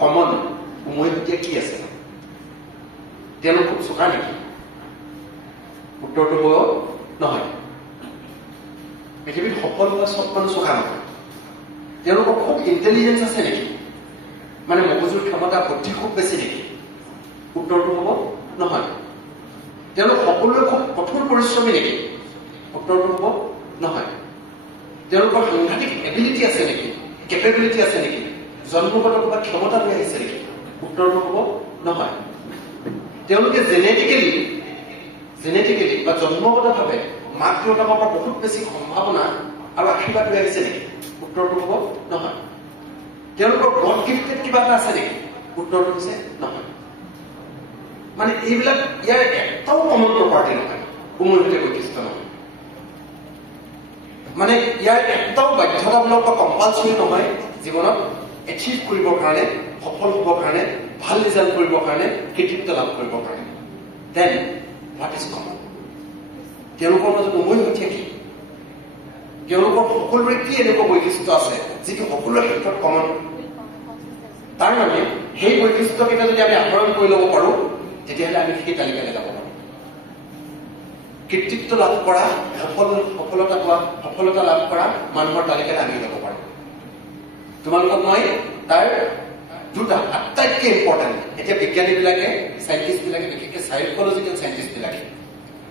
Common উমৈহতীয়া কি আছে? তেওঁলোক খুব চোকা নেকি? উত্তৰটো হ'ব নহয়। পৃথিৱীত সফল হোৱা চব মানুহ চোকা নহয়। তেওঁলোকৰ খুব ইণ্টেলিজেঞ্চ আছে নেকি? মানে মগজুৰ ক্ষমতা বুদ্ধি খুব বেছি নেকি? উত্তৰটো হ'ব নহয়। তেওঁলোক সকলোৱে খুব কঠোৰ পৰিশ্ৰমী নেকি? উত্তৰটো হ'ব নহয়। তেওঁলোকৰ সাংঘাতিক এবিলিটি আছে নেকি? কেপেবিলিটি আছে নেকি? জন্মগত কিবা ক্ষমতা লৈ আহিছে নেকি? উত্তৰটো হ'ব নহয়। তেওঁলোকে জেনেটিকেলি বা জন্মগতভাৱে মাক দেউতাকৰ পৰা বহুত বেছি সম্ভাৱনা আৰু আশীৰ্বাদ লৈ আহিছে নেকি? উত্তৰটো হ'ব নহয়। তেওঁলোকৰ গড গিফটেড কিবা এটা আছে নেকি? উত্তৰটো হৈছে নহয়। মানে এইবিলাক ইয়াৰ এটাও কমন প্ৰপাৰ্টি নহয়, উমৈহতীয়া বৈশিষ্ট্য নহয়। মানে ইয়াৰ একদম বাধ্যতামূলক বা কম্পালচৰি নহয় জীৱনত এচিভ কৰিবৰ কাৰণে, সফল হ'বৰ কাৰণে, ভাল ৰিজাল্ট কৰিবৰ কাৰণে, কৃতিত্ব লাভ কৰিবৰ কাৰণে। Then what is common? তেওঁলোকৰ মাজত উমৈহতীয়া কি? তেওঁলোকৰ সকলোৰে কি এনেকুৱা বৈশিষ্ট্য আছে যিটো সকলোৰে ক্ষেত্ৰত কমন? তাৰ মানে সেই বৈশিষ্ট্যকেইটা যদি আমি আহৰণ কৰি ল'ব পাৰো, তেতিয়াহ'লে আমি সেই তালিকালৈ যাব পাৰো। কৃতিত্ব লাভ কৰা, সফলতা লাভ কৰা মানুহৰ তালিকাত আমি যাব পাৰো। তোমালোকক মই তাৰ দুটা আটাইতকৈ ইম্পৰ্টেণ্ট, এতিয়া বিজ্ঞানীবিলাকে, চাইণ্টিষ্টবিলাকে, বিশেষকৈ চাইকলজিকেল চাইণ্টিষ্টবিলাকে,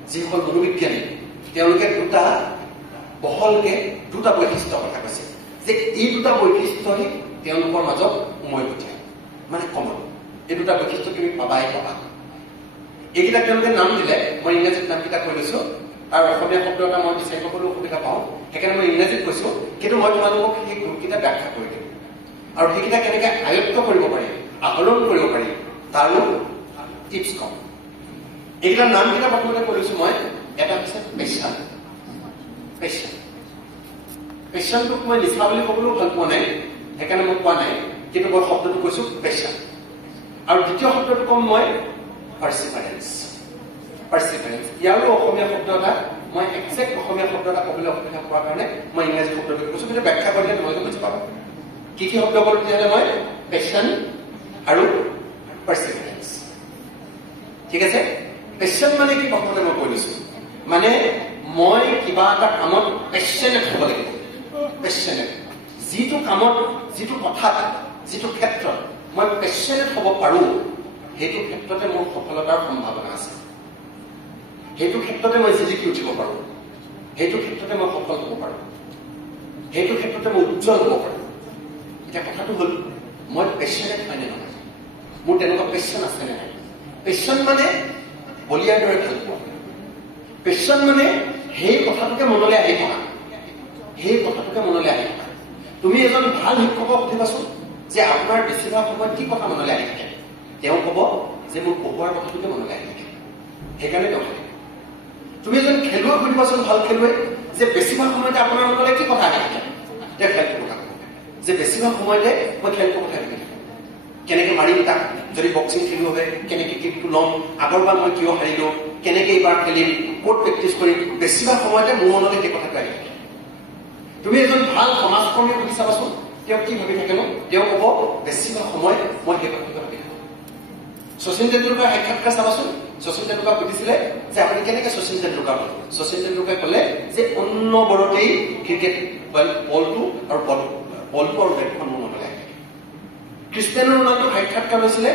যিসকল মনোবিজ্ঞানী, তেওঁলোকে বহলকে দুটা বৈশিষ্ট্যৰ কথা কৈছে যে এই দুটা বৈশিষ্ট্যই তেওঁলোকৰ মাজত উমৈহতীয়া, মানে কমন। এই দুটা বৈশিষ্ট্য তুমি পাবাই পাবা। এইকেইটা তেওঁলোকে নাম দিলে, মই ইংৰাজীত নামকেইটা কৈ লৈছো, তাৰ অসমীয়া শব্দ এটা মই বিচাৰিব গ'লেও অসুবিধা পাওঁ, সেইকাৰণে মই ইংৰাজীত কৈছো, কিন্তু মই তোমালোকক সেই গুণকেইটা ব্যাখ্যা কৰি দিম। আৰু সেইকেইটা কেনেকে আয়ত্ত কৰিব পাৰি, আহৰণ কৰিব পাৰি, তাৰো টিপছ কম। এইকেইটাৰ নামকেইটা প্ৰথমতে কৈ লৈছো মই। এটা হৈছে পেশ্যন। পেশ্যনটোক মই লিখা বুলি ক'বলৈও ভাল পোৱা নাই, সেইকাৰণে মই কোৱা নাই, কিন্তু মই শব্দটো কৈছো পেশ্যন। আৰু দ্বিতীয় শব্দটো কম মই পাৰ্চিভাৰেঞ্চ। ইয়াৰো অসমীয়া শব্দ এটা, মই একজেক্ট অসমীয়া শব্দ এটা ক'বলৈ অসুবিধা পোৱাৰ কাৰণে মই ইংৰাজী শব্দটো কৈছো, কিন্তু ব্যাখ্যা কৰিলে তোমালোকে বুজি পাবা। কি কি শব্দ ক'লো তেতিয়াহ'লে মই? পেশ্যন আৰু পাৰ্চিভাৰেঞ্চ। ঠিক আছে? পেশ্যন মানে কি প্ৰথমতে মই কৈ দিছো, মানে মই কিবা এটা কামত পেশ্যনেট হ'ব লাগিব। পেশ্যনেট, যিটো কামত, যিটো কথাত, যিটো ক্ষেত্ৰত মই পেশ্যনেট হ'ব পাৰো, সেইটো ক্ষেত্ৰতে মোৰ সফলতাৰ সম্ভাৱনা আছে। সেইটো ক্ষেত্ৰতে মই জিলিকি উঠিব পাৰো, সেইটো ক্ষেত্ৰতে মই সফল হ'ব পাৰো, সেইটো ক্ষেত্ৰতে মই উজ্জ্বল হ'ব পাৰো। এতিয়া কথাটো হ'ল, মই পেশ্যনেট হয় নে নহয়? মোৰ তেনেকুৱা পেশ্যন আছে নে নাই? পেশ্যন মানে বলিয়াৰ দৰে ভাল পোৱা। পেশ্যন মানে সেই কথাটোকে মনলৈ আহি থকা, সেই কথাটোকে মনলৈ আহি থকা। তুমি এজন ভাল শিক্ষকক সুধিবাচোন যে আপোনাৰ বেছিভাগ সময়ত কি কথা মনলৈ আহি থাকে? তেওঁ ক'ব যে মোৰ পঢ়োৱাৰ কথাটোকে মনলৈ আহি থাকে, সেইকাৰণে তেওঁ থাকে। তুমি এজন খেলুৱৈ সুধিবাচোন, ভাল খেলুৱৈ, যে বেছিভাগ সময়তে আপোনাৰ মনলৈ কি কথা আহি থাকে? তেওঁ খেলটোৰ কথা ক'ব যে বেছিভাগ সময়তে মই খেলটোৰ কথা আহি থাকে। কেনেকে মাৰিম তাক, যদি বক্সিং খেলিব হয় কেনেকে কিকটো ল'ম, আগৰবাৰ মই কিয় হাৰিলো, কেনেকে এইবাৰ খেলিম, ক'ত প্ৰেক্টিচ কৰিম, বেছিভাগ সময়তে মোৰ মনলৈ সেই কথাটো আহি থাকে। তুমি এজন ভাল সমাজকৰ্মী সুধি চাবাচোন, তেওঁ কি ভাবি থাকে নো? তেওঁ ক'ব বেছিভাগ সময় মই সেই কথাটো ভাবি থাকো। শচীন তেণ্ডুলকাৰ সাক্ষাৎকাৰ চাবাচোন, শচীন তেণ্ডুলকাৰ সুধিছিলে যে আপুনি কেনেকে শচীন তেণ্ডুলকাৰ হ'ল? শচীন তেণ্ডুলকাৰে ক'লে যে অন্নবৰতেই ক্ৰিকেট বলটো আৰু বেটখন মোৰ মনলৈ আহি থাকে। ক্ৰিষ্টিয়ানো ৰনাল্ডো সাক্ষাৎকাৰ লৈছিলে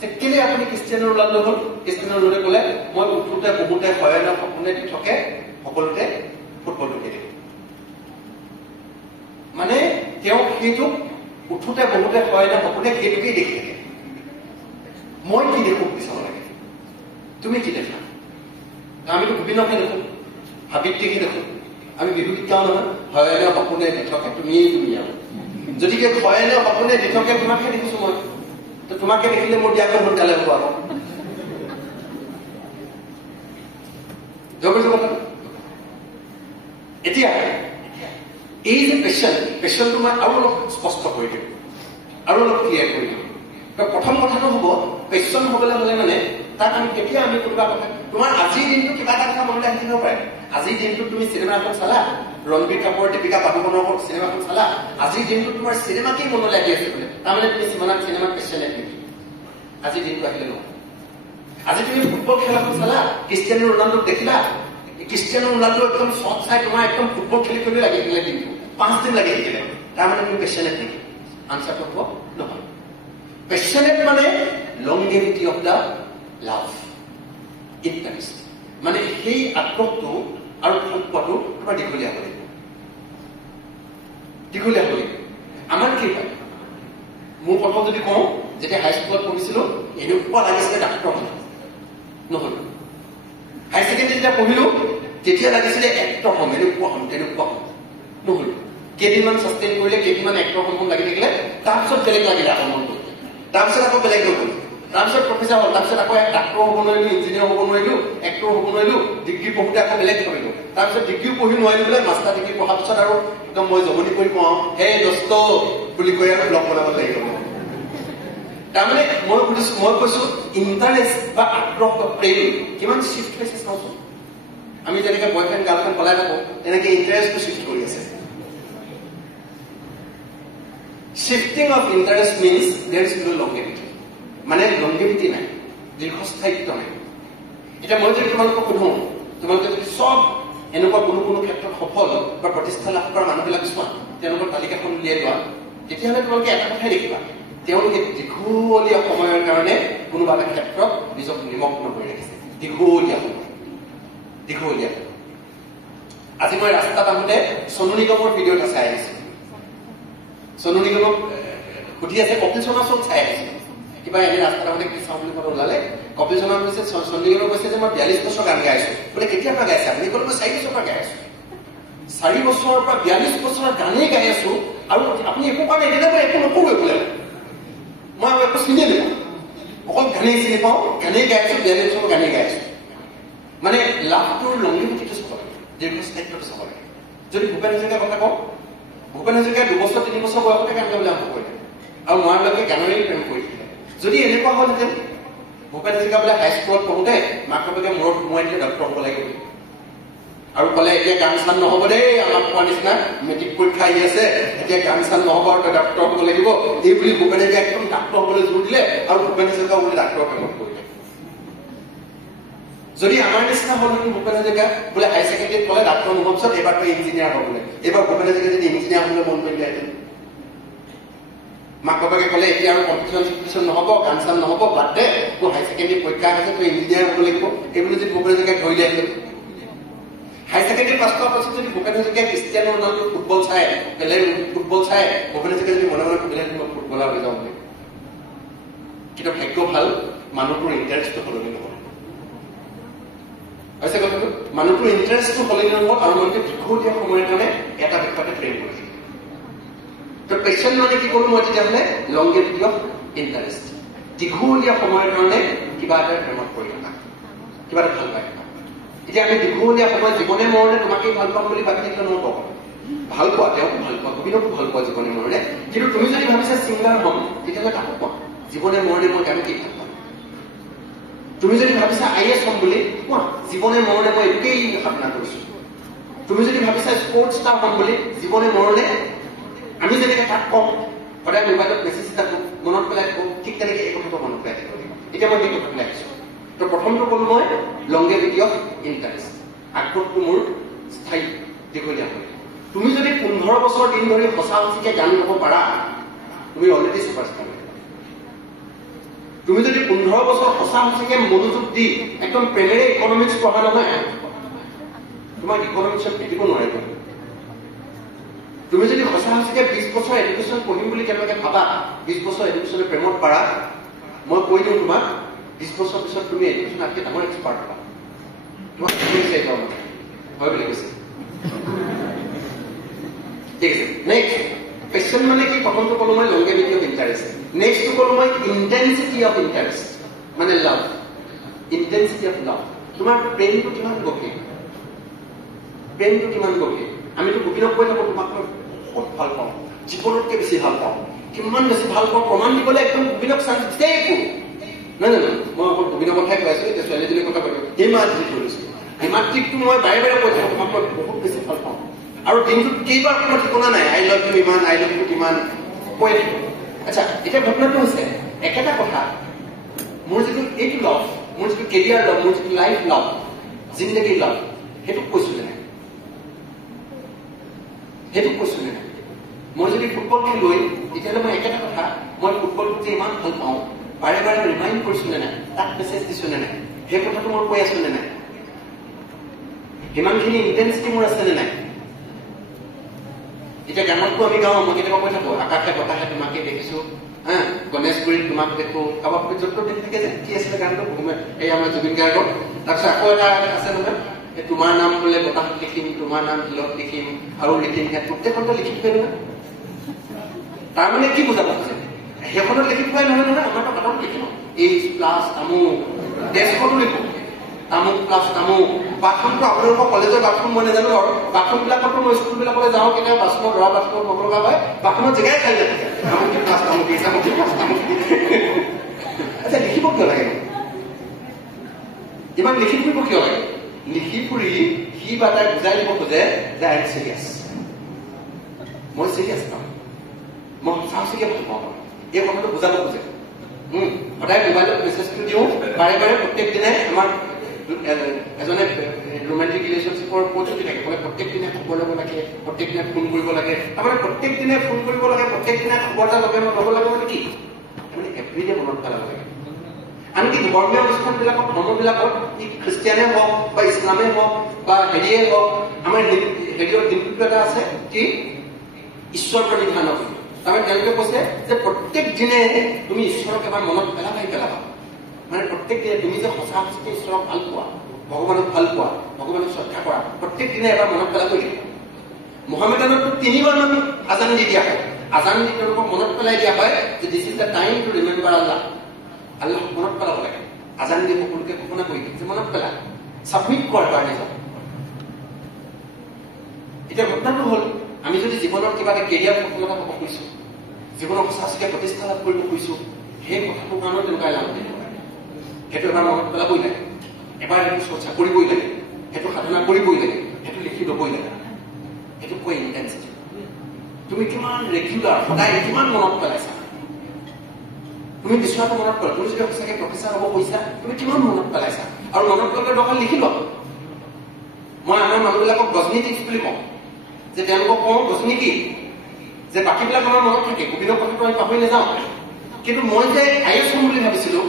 যে কেলে আপুনি ক্ৰিষ্টিয়ানো ৰনাল্ডো হ'ল? ক্ৰিষ্টিয়ানো ৰনাল্ডোৱে ক'লে মই উঠোতে বহুতে শয়ন সপোনে দি থাকে, সকলোতে ফুটবলটো খেলিম। মানে তেওঁ সেইটো উঠোতে বহুতে শয়ন সপোনে সেইটোকেই দেখি থাকে। মই কি দেখো বিচাৰ লাগে, তুমি কি দেখা? আমিতো গোবিন্দকে দেখো, সাবিত্ৰীকে দেখো, আমি বিহু গীত গাওঁ নহয়, শয়ন সপোনে দি থাকে তুমি আৰু। যদিকে শয়ন সপোনে দি থাকে তোমাকহে দেখিছো মই, তো তোমাকে দেখিলে মোৰ বিয়াখন সোনকালে হ'ব আকৌ। এতিয়া এই যে পেশ্যনটো মই আৰু অলপ স্পষ্ট কৰি দিম, আৰু অলপ ক্লিয়াৰ কৰি দিম। প্ৰথম কথাটো হ'ব, পেশ্যন হ'বলৈ হ'লে মানে তাক আমি কেতিয়া আমি কোনোবা কথা, তোমাৰ আজিৰ দিনটো কিবা এটা কথা মনলৈ আহি থাকিব পাৰে। আজিৰ দিনটোত তুমি চিনেমা এখন চালা, ৰণবীৰ কাপুৰ দীপিকা পাডুকনৰ চিনেমাখন চালা আজিৰ দিনটো তোমাৰ চিনেমাকেই মনলৈ লাগি আছে বোলে তাৰমানে তুমি চিনেমাত পেচেণ্ট নেকি আজিৰ দিনটো আহিলে ন আজি তুমি ফুটবল খেলাখন চালা ক্ৰিষ্টিয়ানো ৰনাল্ডোক দেখিলা ক্ৰিষ্টিয়ানো ৰনাল্ডো একদম শট চাই তোমাৰ একদম ফুটবল খেলি খেলি লাগি থাকিলে দিনটো 5 দিন লাগি থাকিলে তাৰমানে তুমি পেচেণ্ট নেকি আনচাৰটো হ'ব নহয় পেচেণ্ট মানে লংগেভিটি অফ দ্য লাভ ইণ্টাৰেষ্ট মানে সেই আগ্ৰহটো আৰু ভালপোৱাটো তোমাৰ দীঘলীয়া হ'ব আমাৰ কি হয় মোৰ প্ৰথম যদি কওঁ যেতিয়া হাইস্কুলত পঢ়িছিলো এনেকুৱা লাগিছিলে ডাক্তৰ হ'ম নহ'ল হাই ছেকেণ্ডেৰী যেতিয়া পঢ়িলো তেতিয়া লাগিছিলে এক্টৰ হ'ম এনেকুৱা হ'ম নহ'ল কেইদিনমান ছাষ্টেইন কৰিলে কেইদিনমান এক্টৰ হ'ম লাগি থাকিলে তাৰপিছত বেলেগ লাগিলে আকৌ মনটো তাৰপিছত আকৌ বেলেগ হৈ গ'ল তাৰপিছত প্ৰফেচাৰ হ'ল তাৰপিছত আকৌ ডাক্তৰ হ'ব নোৱাৰিলো ইঞ্জিনিয়াৰ হ'ব নোৱাৰিলো এক্টৰ হ'ব নোৱাৰিলো ডিগ্ৰী পঢ়োতে আকৌ বেলেগ ভাবিলো তাৰপিছত ডিগ্ৰীও পঢ়ি নোৱাৰিলো বোলে মাষ্টাৰ ডিগ্ৰী পঢ়াৰ পিছত আৰু একদম মই জমনি কৰি কওঁ হে দোস্ত বুলি কৈ আৰু ব্লগ বনাব লাগিব তাৰমানে মই কৈছো ইণ্টাৰেষ্ট বা আগ্ৰহ বা প্ৰেম কিমান চিফ্ট হৈছে চাওঁচোন আমি যেনেকে বয়ফ্ৰেণ্ড গাৰ্লফ্ৰেণ্ড পলাই থাকো তেনেকে ইণ্টাৰেষ্টটো চিফ্ট কৰি আছে Shifting of interest means there is no longevity. মানে longevity নাই দীৰ্ঘস্থায়িত্ব নাই এতিয়া মই যদি তোমালোকক সুধো তোমালোকে যদি সব এনেকুৱা কোনো ক্ষেত্ৰত সফল বা প্ৰতিষ্ঠা লাভ কৰা মানুহবিলাক চোৱা তেওঁলোকৰ তালিকাখন উলিয়াই লোৱা তেতিয়াহ'লে তোমালোকে এটা কথাই দেখিবা তেওঁলোকে দীঘলীয়া সময়ৰ কাৰণে কোনোবা এটা ক্ষেত্ৰত নিজক নিমগ্ন কৰি ৰাখিছে দীঘলীয়া আজি মই ৰাস্তাত আহোঁতে সোণু নিগমৰ ভিডিঅ' এটা চাই আহিছো সোণু নিগমক সুধি আছে কপিল শৰ্মাৰ চব চাই আহিছে কিবা এনে ৰাস্তাত আহোঁতে কি চাওঁ বুলি কথা ওলালে কপিল শৰ্মা কৈছে সোণু নিগমে কৈছে যে মই 42 বছৰ গান গাই আছো বোলে কেতিয়াৰ পৰা গাইছে আপুনি ক'লে মই 4 বছৰৰ পৰা গাই আছো 4 বছৰৰ পৰা 42 বছৰৰ গানেই গাই আছো আৰু আপুনি একো কৰা নাই তেতিয়া মই একো নকৰোঁ বোলে মই একো চিনি নাপাওঁ অকল গানেই চিনি পাওঁ গানেই গাই আছো 42 বছৰৰ গানেই গাই আছো মানে লাভটোৰ লংগেভিটিটো চাব লাগে দীৰ্ঘস্থায়িত্বটো চাব লাগে যদি ভূপেন হাজৰিকাৰ কথা কওঁ ভূপেন হাজৰিকাই 2 বছৰ 3 বছৰ বয়সতে গান গাবলৈ আৰম্ভ কৰিলে আৰু মাৰলৈকে গানৰেই প্ৰেম কৰিছিলে যদি এনেকুৱা হ'লহেঁতেন ভূপেন হাজৰিকা বোলে হাইস্কুলত পঢ়োঁতে মাক বাপেকে মূৰত সোমোৱাই দিলে ডক্টৰ হ'ব লাগে বুলি আৰু ক'লে এতিয়া গান চান নহ'ব দেই আমাক কোৱা নিচিনা মেট্ৰিক পৰীক্ষা আহি আছে এতিয়া গান চান নহ'ব আৰু তই ডাক্তৰ হ'ব লাগিব এই বুলি ভূপেন হাজৰিকা একদম ডাক্তৰ হ'বলৈ জোৰ দিলে আৰু ভূপেন হাজৰিকা বুলি ডাক্তৰ প্ৰেমত কৰিলে যদি আমাৰ নিচিনা হ'লহেঁতেন ভূপেন হাজৰিকা বোলে হাই ছেকেণ্ডেৰীত ক'লে ডাক্তৰ নোহোৱাৰ পিছত এইবাৰ তই ইঞ্জিনিয়াৰ হ'ব বোলে এইবাৰ ভূপেন হাজৰিকা যদি ইঞ্জিনিয়াৰ হ'বলৈ মন কৰিলেহেঁতেন মাক বাপেকে ক'লে এতিয়া আৰু কম্পিটিশ্যন নহ'ব গান চান নহ'ব বাদ দে তোৰ হাই ছেকেণ্ডেৰী পৰীক্ষা আছে তই ইঞ্জিনিয়াৰ হ'ব লাগিব এইবুলি যদি ভূপেন হাজৰিকাই ধৰিলেহেঁতেন হাই ছেকেণ্ডেৰী পাছ কৰাৰ পাছত যদি ভূপেন হাজৰিকাই ক্ৰিষ্টিয়ানো ৰনাল্ডো ফুটবল চাই বেলেগ ফুটবল চাই ভূপেন হাজৰিকাই যদি মনে মনে সুধিলেহেঁতেন মই ফুটবলাৰ হৈ যাওঁ বুলি কিন্তু ভাগ্য ভাল মানুহটোৰ ইণ্টাৰেষ্টটো সলনি নহ'ল হৈছে কথাটো মানুহটোৰ ইণ্টাৰেষ্টটো সলনি নহ'ল আৰু মানুহটোৱে দীঘলীয়া সময়ৰ কাৰণে এটা বিষয়তে প্ৰেম কৰিছিল তো পেচেণ্ট মানে কি ক'লো মই তেতিয়াহ'লে লংগেভিটি অফ ইণ্টাৰেষ্ট দীঘলীয়া সময়ৰ কাৰণে কিবা এটা প্ৰেমত পৰি থকা কিবা এটা ভাল পাই থকা এতিয়া আমি দীঘলীয়া সময় জীৱনে মৰণে তোমাকেই ভাল পাম বুলি ভাবি থাকিলে নহ'ব ভাল পোৱা তেওঁকো ভাল পোৱা গোবিন্দকো ভাল পোৱা জীৱনে মৰণে কিন্তু তুমি যদি ভাবিছা ছিংগাৰ হ'ম তেতিয়াহ'লে তাকো কোৱা জীৱনে মৰণে মই কেনেকৈ ভাল পাম তুমি যদি ভাবিছা IAS হ'ম বুলি কোৱা জীৱনে মৰণে মই এইটোকেই সাধনা কৰিছো তুমি যদি ভাবিছা স্পৰ্টছ ষ্টাৰ হ'ম বুলি জীৱনে মৰণে আমি যেনেকৈ তাক কওঁ সদায় মোবাইলত মেছেজ এটা মনত পেলাই থাকোঁ ঠিক তেনেকৈ এই কথাটো মনত পেলাই থাকিব এতিয়া মই সেই কথা পেলাই আহিছোঁ তো প্ৰথমটো ক'লো মই লংগেভিটি অফ ইণ্টাৰেষ্ট আগ্ৰহটো মোৰ স্থায়ী দীঘলীয়া হয় তুমি যদি 15 বছৰ দিন ধৰি সঁচা সঁচিকে গান গাব পাৰা তুমি অলৰেডি ছুপাৰষ্টাৰ তুমি যদি 15 বছৰ সঁচা সঁচিকে মনোযোগ দি একদম প্ৰেমেৰে ইকনমিক্স পঢ়া নহয় তোমাক ইকনমিক্সত ভেটিব নোৱাৰিব তুমি যদি সঁচা সঁচিকে 20 বছৰ এডুকেশ্যন পঢ়িম বুলি কেনেকৈ ভাবা 20 বছৰ এডুকেশ্যনে প্ৰেমত পাৰা মই কৈ দিওঁ তোমাক 20 বছৰ পিছত তুমি এডুকেশ্যন আটকে ডাঙৰ এক্সপাৰ্ট হ'বা তোমাক হয় বুলি কৈছে ঠিক আছে নেক্সট পেচেণ্ট মানে কি প্ৰথমটো ক'লো মই লংগেভিটি অফ ইণ্টাৰেষ্ট নেক্সটটো ক'লো মই ইণ্টেনচিটি অফ ইণ্টাৰেষ্ট মানে লাভ ইণ্টেনচিটি অফ লাভ তোমাৰ প্ৰেমটো কিমান গভীৰ আমিতো গোবিনক কৈ থাকো তোমাক মই বহুত ভাল পাওঁ জীৱনতকৈ বেছি ভাল পাওঁ কিমান বেছি ভাল পাওঁ প্ৰমাণ দিবলৈ একদম গোবিনক চান্স দিছে একো নাই মই অকল গোবিনৰ কথাই কৈ আছো এতিয়া ছোৱালীজনীৰ কথা কৈ হিমাদ্ৰী কৰিছো হিমাদ্ৰীকটো মই বাৰে বাৰে কৈ থাকো তোমাক মই বহুত বেছি ভাল পাওঁ আৰু দিনটোত কেইবাৰ কোনো ঠিকনা নাই, আই লাভ ইউ ইমান, আই লাভ ইউ কিমান কৈ থাকিব। আচ্ছা, এতিয়া ঘটনাটো হৈছে একেটা কথা, মোৰ যিটো এইটো লাভ, মোৰ যিটো কেৰিয়াৰ লাভ, মোৰ যিটো লাইফ লাভ, জিন্দগী লাভ, সেইটো কৈছো নে নাই? সেইটো কৈছো নে নাই? মই যদি ফুটবল খেলুৱৈ, তেতিয়াহ'লে মই একেটা কথা, মই ফুটবলটো যে ইমান ভাল পাওঁ, বাৰে বাৰে ৰিমাইণ্ড কৰিছো নে নাই? তাক মেছেজ দিছো নে নাই? সেই কথাটো মই কৈ আছো নে নাই? সিমানখিনি ইণ্টেনচিটি মোৰ আছে নে নাই? এতিয়া গানতটো আমি গাওঁ, মই কেতিয়াবা কৈ থাকো, আকাশে বতাহে তোমাকে দেখিছো, গণেশগুৰিত তোমাক দেখো, কাৰোবাৰ য'ত দেখি থাকে যে কি আছিলে গানটো, এই আমাৰ জুবিন গাৰ্গৰ। তাৰপিছত আকৌ এটা আছে নহয়, তোমাৰ নাম বোলে বতাহত লিখিম, তোমাৰ নাম শিলত লিখিম, আৰু লিখিম, প্ৰত্যেকতে লিখি থৈ নহয়। তাৰমানে কি বুজাব খোজে? সেইখনত লিখি থোৱাই নহয় নহয়, আমাৰতো কথাটো লিখিম, এইচ প্লাছ তামুক, ডেস্কতো লিখো তামুক প্লাছ তামুক। বাথৰুমটো আপোনালোকৰ কলেজৰ বাথৰুম মই নাজানো আৰু, বাথৰুম বিলাকতো মই স্কুলবিলাকলৈ যাওঁ, কেতিয়াবা বাথৰুমত ধৰা বাথৰুমত নব লগা হয়, বাথৰুমত জেগাই খাই নাথাকে, তামুকি প্লাছ তামুকি, তামুকি প্লাছ তামুকি। আচ্ছা, লিখিব কিয় লাগে? ইমান লিখি ফুৰিব কিয় লাগে? লিখি ফুৰি সি বা তাক বুজাই দিব খোজে যে আই এম চিৰিয়াছ, মই চিৰিয়াছ পাওঁ, মই সঁচা সঁচিকে ভাল পাওঁ, এই কথাটো বুজাব খোজে। সদায় মোবাইলত মেছেজটো দিওঁ, বাৰে বাৰে প্ৰত্যেক দিনাই আমাৰ এজনে ৰোমান্টিক ৰিলেশ্যনশ্বিপৰ পদ্ধতি থাকে, বোলে প্ৰত্যেক দিনাই খবৰ ল'ব লাগে, প্ৰত্যেক দিনাই ফোন কৰিব লাগে। তাৰমানে প্ৰত্যেক দিনাই ফোন কৰিব লাগে, প্ৰত্যেক দিনাই খবৰ এটা ল'ব লাগে মানে কি? মানে এভৰিডে মনত পেলাব লাগে। আনকি ধৰ্মীয় অনুষ্ঠানবিলাকত, ধৰ্মবিলাকত ই খ্ৰীষ্টিয়ানে হওক বা ইছলামে হওক বা হেৰিয়ে হওক, আমাৰ হেৰিয়ৰ দিনটো এটা আছে কি ঈশ্বৰ প্ৰণিধানৰ। তাৰমানে তেওঁলোকে কৈছে যে প্ৰত্যেক দিনে তুমি ঈশ্বৰক এবাৰ মনত পেলাবা। মানে প্ৰত্যেক দিনে তুমি যে সঁচা সঁচাকে ঈশ্বৰক ভাল পোৱা, ভগৱানক ভাল পোৱা, ভগৱানক শ্ৰদ্ধা কৰা, প্ৰত্যেক দিনে এবাৰ মনত পেলাবই লাগিব। মহামেদানতো 3বাৰ মান আজান দি দিয়া হয়। আজান দি তেওঁলোকক মনত পেলাই দিয়া হয় যে this is the time to remember Allah. আল্লাহক মনত পেলাব লাগে। আজান দি সকলোকে ঘোষণা কৰি দিয়ে যে মনত পেলা, ছাবমিট কৰাৰ কাৰণে যাওঁ। এতিয়া ঘটনাটো হ'ল, আমি যদি জীৱনৰ কিবা এটা কেৰিয়াৰ সফলতা পাব খুজিছো, জীৱনৰ সঁচাকে প্ৰতিষ্ঠা লাভ কৰিব খুজিছো, সেই কথাটোৰ কাৰণেও তেনেকুৱা লাভ দিব লাগে। সেইটো এবাৰ মনত পেলাবই লাগে, এবাৰ সেইটো চৰ্চা কৰিবই লাগে, সেইটো সাধনা কৰিবই লাগে, সেইটো লিখি ল'বই লাগে। সেইটো কৈ ইণ্টেনচিটি। তুমি কিমান ৰেগুলাৰ, সদায় কিমান মনত পেলাইছা? তুমি বিচৰাটো মনত পেলা। তুমি যদি সঁচাকে প্ৰফেচাৰ হ'ব কৈছা, তুমি কিমান মনত পেলাইছা? আৰু মনত পেলালে দৰকাৰ লিখি লোৱা। মই আমাৰ মানুহবিলাকক গজনি টিপছ বুলি কওঁ, যে তেওঁলোকক কওঁ গজনি কি, যে বাকীবিলাক আমাৰ মনত থাকে, গোবিন্দৰ কথাটো আমি পাহৰি নাযাওঁ। কিন্তু মই যে IAS হ'ম বুলি ভাবিছিলো,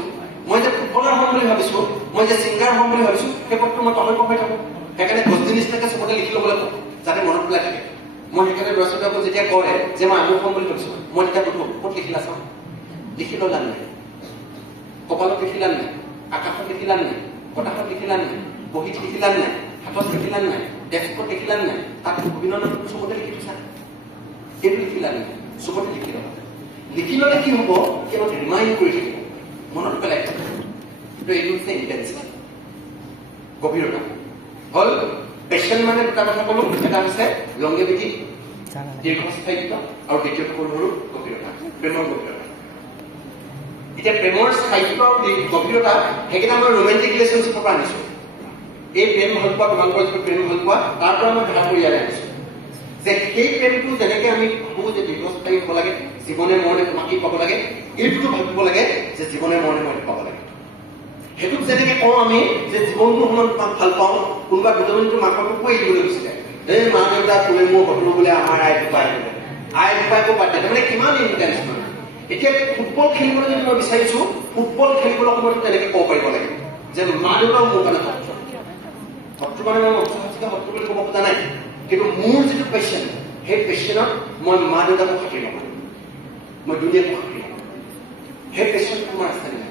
মই যে ফুটবলাৰ হ'ম বুলি ভাবিছো, মই যে ছিংগাৰ হ'ম বুলি ভাবিছো, সেই কথাটো মই পাহৰি থাকো। সেইকাৰণে গজনি নিচিনাকে চবতে লিখি ল'বলৈ কওঁ, যাতে মনত পেলাই থাকে। মই সেইকাৰণে ল'ৰা ছোৱালীবিলাকক যেতিয়া কয় যে মই আমুক হ'ম বুলি ভাবিছো, মই তেতিয়া সুধো ক'ত লিখিলা চাওঁ। লিখি ল'লা নাই? কপালত লিখিলা নাই? আকাশত লিখিলা নাই? বতাহত লিখিলা নাই? বহীত লিখিলা নাই? হাতত লিখিলা নাই? ডেস্কত লিখিলা নাই? তাত গোবিন্দৰ নামটো চবতে লিখি থৈছা? সেইটো লিখিলা নাই? চবতে লিখি ল'বা। লিখি ল'লে কি হ'ব? কেৱল ৰিমাইণ্ড কৰি থাকিব, মনত পেলাই থাকিব। কিন্তু এইটো হৈছে ইণ্টেনচিটি, গভীৰতা। হ'ল পেশ্যন মানে দুটা কথা ক'লো, এটা হৈছে লংগেভিটি, দীৰ্ঘস্থায়িত্ব, আৰু দ্বিতীয়টো হ'ল গভীৰতা, প্ৰেমৰ গভীৰতা। এতিয়া প্ৰেমৰ স্থায়িত্ব আৰু গভীৰতা সেইকেইটা মই ৰোমান্টিক ৰিলেশ্যনশ্বিপৰ পৰা আনিছো। এই প্ৰেম ভাল পোৱা, তোমালোকৰ যিটো প্ৰেম ভাল পোৱা, তাৰ পৰা মই ভেদা কৰি ইয়ালৈ আনিছো যে সেই প্ৰেমটো যেনেকে আমি ভাবো যে দীৰ্ঘস্থায়ী হ'ব লাগে, জীৱনে মৰণে তোমাকেই পাব লাগে, এইটোতো ভাবিব লাগে যে জীৱনে মৰণে মই পাব লাগে। সেইটোক যেনেকে কওঁ আমি যে জীৱনটো সময়ত তোমাক ভাল পাওঁ, কোনোবা দুজনীটো মাকটো কৈ দিবলৈ গুচি যায়, এই মা দেউতা তুমি মোৰ শত্ৰু বোলে, আমাৰ আই বোপাই বাদ দিয়ে। তাৰমানে কিমান ইণ্টেন্স মানে। এতিয়া ফুটবল খেলিবলৈ যদি মই বিচাৰিছো, ফুটবল খেলিবলৈ সময়ত তেনেকে ক'ব পাৰিব লাগে যে মা দেউতাও মোৰ কাৰণে শত্ৰু মানে মই শত্ৰু বুলি ক'ব খোজা নাই, কিন্তু মোৰ যিটো পেশ্যন, সেই পেশ্যনত মই মা দেউতাকো খাতিৰ নকৰো, মই দুনিয়াকো খাতিৰ নকৰো। সেই পেশ্যনটো তোমাৰ আছে নাই?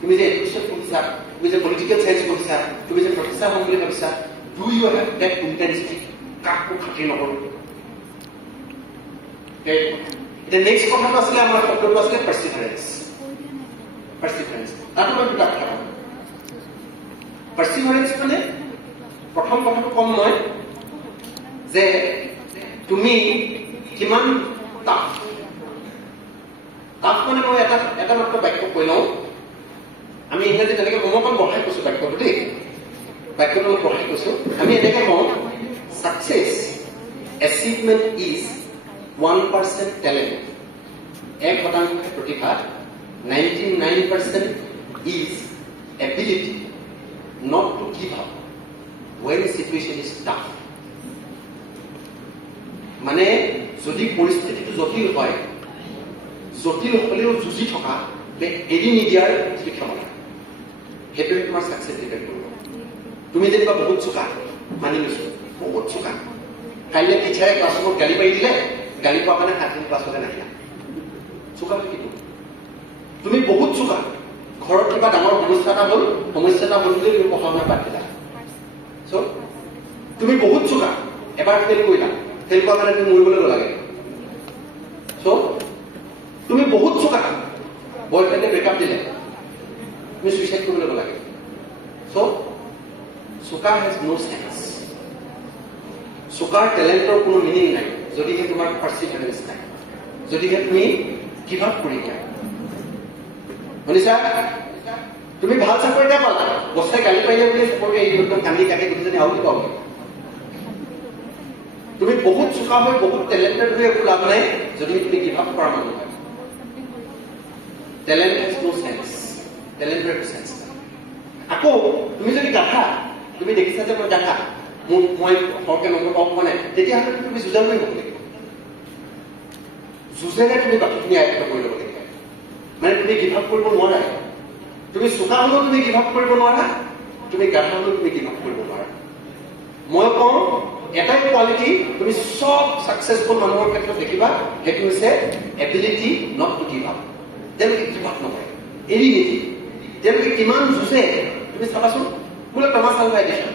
তুমি যে এডুকেশ্যন পঢ়িছা, তুমি যে পলিটিকেল চায়েন্স পঢ়িছা, তুমি যে প্ৰফেচাৰ হ'ম বুলি ভাবিছা, do you have that intensity? কাকো খাতিৰ নকৰো। এতিয়া নেক্সট কথাটো আছিলে, আমাৰ শব্দটো আছিলে পাৰ্চিভাৰেন্স। তাতো মই দুটা কথা কম। পাৰ্চিভাৰেন্স মানে প্ৰথম কথাটো কম মই যে তুমি কিমান টাফ মানে মই এটা মাত্ৰ বাক্য কৈ লওঁ। আমি ইংৰাজী তেনেকে মই অকণ বঢ়াই কৈছো বাক্যটো দেই, বাক্যটো মই বঢ়াই কৈছো। আমি এনেকে কওঁ, ছাকচেছ achievement is 1% talent. 1% প্ৰতিভা, 99% is ability not to give up when situation is tough. মানে যদি পৰিস্থিতিটো জটিল হয়, জটিল হলেও যুঁজি থকা এৰি নিদিয়াৰ যিটো ক্ষমতা, সেইটোৱে তোমাৰ চাকচেছ ডিপেণ্ড কৰিব। তুমি যেনিবা বহুত চোকা, মানি লৈছো বহুত চোকা, কাইলৈ টিচাৰে ক্লাছৰুমত গালি পাৰি দিলে, গালি পোৱাৰ কাৰণে 7 দিন ক্লাছলৈ নাহিলা, চোকা কিন্তু তুমি বহুত চোকা, ঘৰত কিবা ডাঙৰ সমস্যা এটা হ'ল বুলি তুমি পঢ়া শুনা বাদ দিলা। চ' তুমি বহুত চোকা, এবাৰ ফেইল কৰিলা, ফেইল কৰাৰ কাৰণে তুমি মৰিবলৈ নালাগে। চ' তুমি বহুত চোকা, বয়ফ্ৰেণ্ডে ব্ৰেকআপ দিলে, তুমি চুইচাইড কৰিবলৈ নালাগে। চ' চোকা হেজ ন' চেন্স। চোকাৰ টেলেণ্টৰ কোনো মিনিং নাই যদিহে তোমাৰ পাৰ্চিভাৰেন্স নাই, যদিহে তুমি গিভ আপ কৰি দিয়া। শুনিছা? তুমি ভাল চাকৰি এটা পালা, বছৰে গালি পাৰিলে বুলি চাকৰি একদম কান্দি কাটি গোটেইজনী আউলি পাব। তুমি বহুত চোকা হৈ বহুত টেলেণ্টেড হৈ একো লাভ নাই যদি তুমি গিভ আপ কৰা মানুহ হয়। টেলেণ্ট হেজ ন' চেন্স, টেলেণ্টৰ একো চেন্স নাই। আকৌ তুমি যদি গাধা, তুমি দেখিছা যে মই গাধা, মই সৰহকে নম্বৰ পাব পৰা নাই, তেতিয়াহ'লে তুমি যুঁজাৰু হৈ হ'ব লাগিব। যুঁজেৰে তুমি বাকীখিনি আয়ত্ব কৰি ল'ব লাগিব। মানে তুমি গিভ আপ কৰিব নোৱাৰা। তুমি চোকা হলেও তুমি গিভ আপ কৰিব নোৱাৰা, তুমি গাধা হলেও তুমি গিভ আপ কৰিব নোৱাৰা। মই কওঁ এটাই কোৱালিটি তুমি চব ছাকচেছফুল মানুহৰ ক্ষেত্ৰত দেখিবা, সেইটো হৈছে ability not to give up. তেওঁলোকে গিভ আপ নকৰে, এৰি নিদিয়ে। তেওঁলোকে কিমান যুঁজে তুমি চাবাচোন। বোলে Thomas Alva Edison,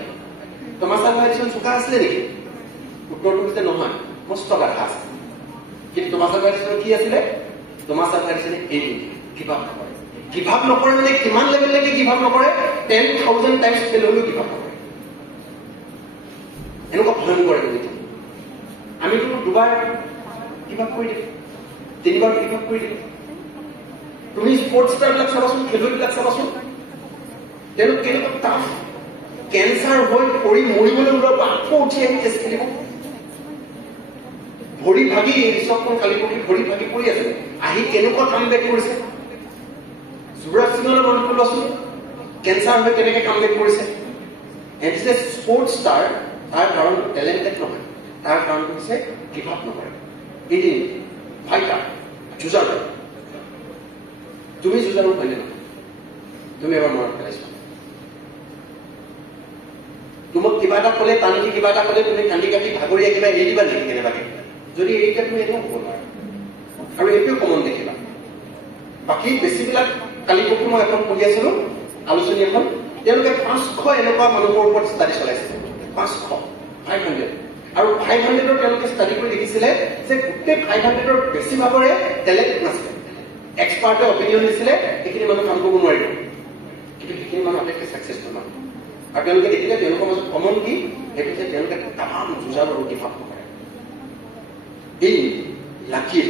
Thomas Alva Edison চোকা আছিলে নেকি? উত্তৰটো হৈছে নহয়, মস্ত গাধা আছে। কিন্তু টমাছ আলভা এডিছনৰ কি আছিলে? টমাছ আলভা এডিছনে এৰি নিদিয়ে, গিভ আপ নকৰে। গিভ আপ নকৰে মানে কিমান লেভেললৈকে গিভ আপ নকৰে? 10,000 টাইমছ ফেইল হ'লেও গিভ আপ নকৰে। এনেকুৱা ভয়ংকৰ এবিলিটি। আমিতো 2বাৰ গিভ আপ কৰি দিম, 3বাৰ গিভ আপ কৰি দিম। তুমি স্পৰ্টছ ষ্টাৰবিলাক চাবাচোন, খেলুৱৈবিলাক চাবাচোন, তেওঁলোক কেনেকুৱা টাফ। কেঞ্চাৰ হৈ পৰি মৰিবলৈ ওলাব, আকৌ উঠি আহি টেষ্ট খেলিব। ভৰি ভাগি ঋষভখন কালি পৰহি ভৰি ভাগি পৰি আছে, আহি কেনেকুৱা কাম বেক কৰিছে। যুৱৰাজ সিঙৰ মনটো লোৱাচোন, কেঞ্চাৰ হৈ কেনেকে কাম বেক কৰিছে। And is a sports star. তাৰ কাৰণটো টেলেণ্টেড নহয়, তাৰ কাৰণটো হৈছে গিভ আপ নকৰে, এদিন ফাইটাৰ, যুঁজাৰু। তুমি যুঁজাৰু হয়নে নহয়? তুমি এবাৰ মনত পেলাইছা। তোমাক কিবা এটা ক'লে, টানি কিবা এটা ক'লে, তুমি কান্দি কাটি ভাগৰিয়া কিবা এৰি দিবা নেকি কেনেবাকে? যদি এৰি দিয়া তুমি এনেও হ'ব নোৱাৰা। আৰু এইটোও কমন দেখিবা। বাকী বেছিবিলাক কালি পৰহি মই এখন পঢ়ি আছিলো আলোচনী এখন, তেওঁলোকে 500 এনেকুৱা মানুহৰ ওপৰত ষ্টাডি চলাইছিল। 500 আৰু 500ৰ তেওঁলোকে ষ্টাডি কৰি দেখিছিলে যে গোটেই 500ৰ বেছিভাগৰে টেলেণ্ট নাছিলে। এক্সপাৰ্টে অপিনিয়ন দিছিলে সেইখিনি মানুহ কাম কৰিব নোৱাৰিব, কিন্তু সেইখিনি মানুহ আটাইতকৈ ছাকচেছফুল মানুহ। আৰু তেওঁলোকে দেখিলে তেওঁলোকৰ মাজত কমন কি, সেইটো যে তেওঁলোকে তামাম যুঁজাৰু আৰু গিভ আপ নকৰে। এই লাকিৰ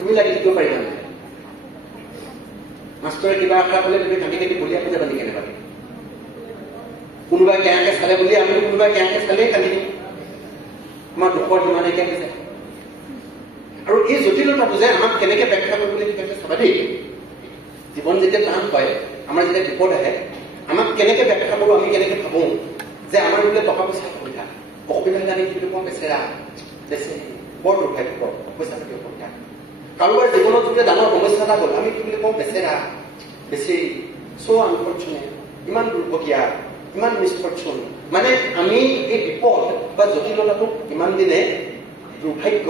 তুমি লাগি দিব পাৰিবা নাই? মাষ্টৰে কিবা এটা ক'লে তুমি কান্দি কাটি বলিয়া হৈ যাবা নেকি কেনেবাকে? কোনোবাই কেনেকে চালে বুলি আমি কোনোবাই কেনেকে চালেই কান্দি দিম। আমাৰ দুখৰ সিমান নাইকিয়া হৈ যায়। আৰু এই জটিলতাটো যে আমাক কেনেকে ব্যাখ্যা কৰিবলৈ শিকাইছে চাবা দেই। জীৱন যেতিয়া টান হয়, আমাৰ যেতিয়া বিপদ আহে, আমাক কেনেকে ব্যাখ্যা কৰো, আমি কেনেকে ভাবো যে আমাৰ বোলে টকা পইচা অসুবিধা, অসুবিধা জানি কিন্তু মই বেচেৰা, বৰ দুৰ্ভাগ্য, পইচা পাতি অসুবিধা। কাৰোবাৰ জীৱনত যেতিয়া ডাঙৰ সমস্যা এটা হ'ল, আমি কি বুলি কওঁ? বেচেৰা, বেচেৰি, চ' আনফৰ্চুনেট, ইমান দুৰ্ভগীয়া, ইমান মিছফৰ্চুন। মানে আমি এই বিপদ বা জটিলতাটোক ইমান দিনে দুৰ্ভাগ্য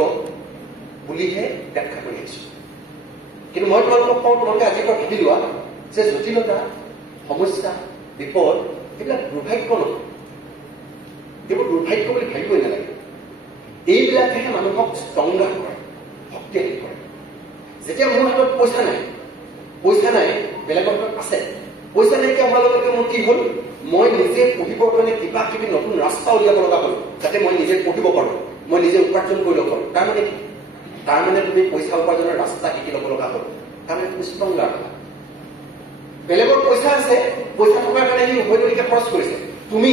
বুলিহে ব্যাখ্যা কৰি আহিছো। কিন্তু মই তোমালোকক কওঁ, তোমালোকে আজিৰ পৰা ভাবি লোৱা যে জটিলতা, সমস্যা, বিপদ এইবিলাক দুৰ্ভাগ্য নহয়। এইবোৰ দুৰ্ভাগ্য বুলি ভাবিবই নালাগে। এইবিলাকেহে মানুহক ষ্ট্ৰংগাৰ কৰে, শক্তিশালী কৰে। যেতিয়া মোৰ হাতত পইচা নাই, বেলেগৰ হাতত আছে, পইচা নাইকিয়া হোৱাৰ লগে লগে মোৰ কি হ'ল? মই নিজে পঢ়িবৰ কাৰণে কিবা কিবি নতুন ৰাস্তা উলিয়াব লগা হ'ল, যাতে মই নিজে পঢ়িব পাৰো, মই নিজে উপাৰ্জন কৰি ল'ব পাৰো। তাৰমানে কি? তাৰমানে তুমি পইচা উপাৰ্জনৰ ৰাস্তা শিকি ল'ব লগা হ'ল, তাৰমানে তুমি ষ্ট্ৰংগাৰ হ'লা। বেলেগৰ পইচা আছে, পইচা থকাৰ কাৰণে সি উভয়নদীকে খৰচ কৰিছে। তুমি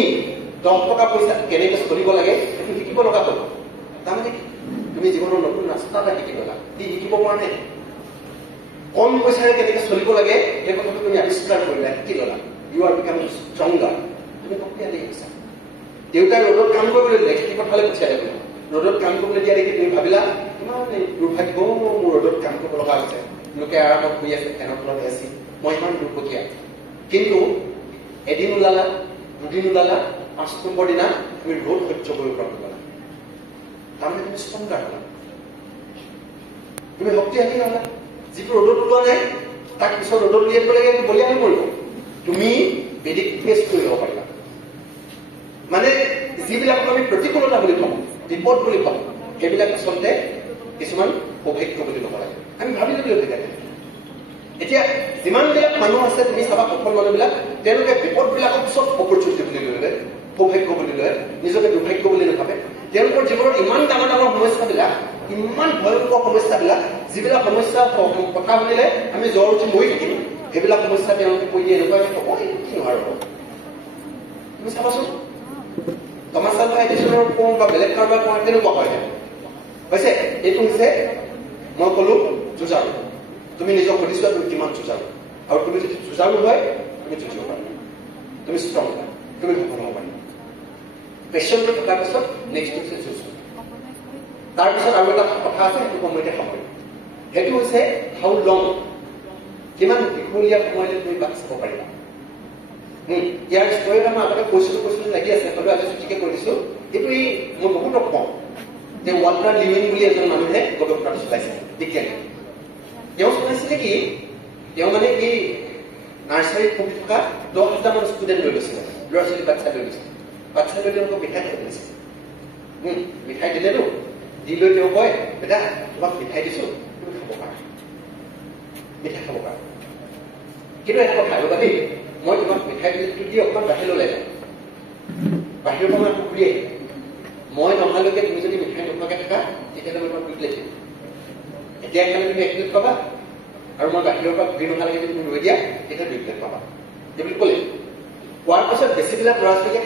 10 টকা পইচা কেনেকে চলিব লাগে সেইটো শিকিব লগা হ'ল। তাৰমানে কি তুমি জীৱনৰ নতুন ৰাস্তা এটা শিকি ল'লা কি শিকিব পৰা নাই কম পইচাৰে কেনেকৈ চলিব লাগে সেই কথাটো তুমি আৱিষ্কাৰ কৰিলা শিকি ল'লা ইউ আৰ বিকামিং ষ্ট্ৰংগাৰ তুমি শক্তিশালী হৈছা দেউতাই ৰ'দত কাম কৰিবলৈ দিলে খেতি পথাৰলৈ পঠিয়াই দিলে ৰ'দত কাম কৰিবলৈ দিয়া দেখি তুমি ভাবিলা ইমান দুৰ্ভাগ্য মোৰ ৰ'দত কাম কৰিব লগা হৈছে লোকে আৰামত শুই আছে ফেনৰ তলত আছে মই ইমান দুৰ্ভগীয়া কিন্তু এদিন ওলালা দুদিন ওলালা 5 নম্বৰ দিনা তুমি ৰ'দ সহ্য কৰিব পৰা গ'লা তাৰমানে তুমি ষ্ট্ৰংগাৰ হ'লা তুমি শক্তিশালী হ'লা যিটো ৰ'দত ওলোৱা নাই তাক পিছত ৰ'দত উলিয়াই দিব লাগে বলিয়া হৈ পৰিব তুমি বেদিক ফেচ কৰি ল'ব পাৰিবা মানে যিবিলাক আমি প্ৰতিকূলতা বুলি কওঁ বিপদ বুলি কওঁ সেইবিলাক আচলতে কিছুমান সৌভাগ্য বুলি ক'ব লাগে আমি ভাবি ল'ব লাগে এতিয়া যিমানবিলাক মানুহ আছে তুমি চাবা সফল মানুহবিলাক তেওঁলোকে বিপদবিলাকক চব অপৰচুনিটি বুলি লৈ সৌভাগ্য বুলি লয় নিজকে দুৰ্ভাগ্য বুলি নাভাবে তেওঁলোকৰ জীৱনত ইমান ডাঙৰ ডাঙৰ সমস্যাবিলাক ইমান ভয়ংকৰ সমস্যাবিলাক যিবিলাক সমস্যা কথা শুনিলে আমি জ্বৰ উঠি মৰি থাকিম সেইবিলাক সমস্যা তেওঁলোকে কৈ দিয়ে এনেকুৱাকৈ ক'ব কি নোৱাৰিব তুমি চাবাচোন তমাচা এডিশ্যনৰ কওঁ বা বেলেগ কাৰোবাৰ কওঁ তেনেকুৱা হয় হৈছে এইটো হৈছে মই ক'লো যুঁজাৰু তুমি নিজক সুধিছোৱা তুমি কিমান যুঁজাৰু আৰু তুমি যদি যুঁজাৰু হয় তুমি যুঁজিব পাৰিবা তুমি ষ্ট্ৰং হয় তুমি সফল হ'ব পাৰিবা পেচনটো থকাৰ পিছত নেক্সট হৈছে যুঁজ তাৰপিছত আৰু এটা কথা আছে সেইটো সময়তে সময় সেইটো হৈছে হাউ লং কিমান দীঘলীয়া সময়লৈ তুমি বাট চাব পাৰিবা ইয়াৰ ষ্টৰী এটা মই আগতে কৈছিলো লাগি আছে হ'লেও আজি ছুটিকে কৈ দিছো এইটো এই মই বহুতক কওঁ যে ৱাল্টাৰ লিউইন বুলি এজন মানুহে গৱেষণাটো চলাইছে বিজ্ঞানী তেওঁ চলাইছিলে কি তেওঁ মানে এই নাৰ্চাৰীত পঢ়ি থকা 10,000 মান ষ্টুডেণ্ট লৈ গৈছিলে ল'ৰা ছোৱালী বাচ্চা লৈ গৈছিলে বাচ্চা লৈ তেওঁলোকক মিঠাই খাই দিছে মিঠাই দিলেতো দি লৈ তেওঁ কয় বেটা তোমাক মিঠাই দিছো তুমি খাব পাৰা মিঠাই খাব পাৰা কিন্তু এটা কথা ৰ'বা দেই মই তোমাক মিঠাই দিলেটো দি অকণমান বাহিৰলৈ ওলাই যাম বাহিৰৰ পৰা মই ঘূৰি আহিম মই নহালৈকে তুমি যদি মিঠাই নোখোৱাকৈ থাকা তেতিয়াহ'লে মই তোমাক দুই দিম এতিয়া এখানে তুমি 1 প্লেট পাবা আৰু মই বাহিৰৰ পৰা ঘূৰি নহালৈকে যদি তুমি ৰৈ দিয়া তেতিয়া 2 প্লেট পাবা এই বুলি ক'লে কোৱাৰ পাছত বেছিবিলাক ল'ৰা ছোৱালীয়ে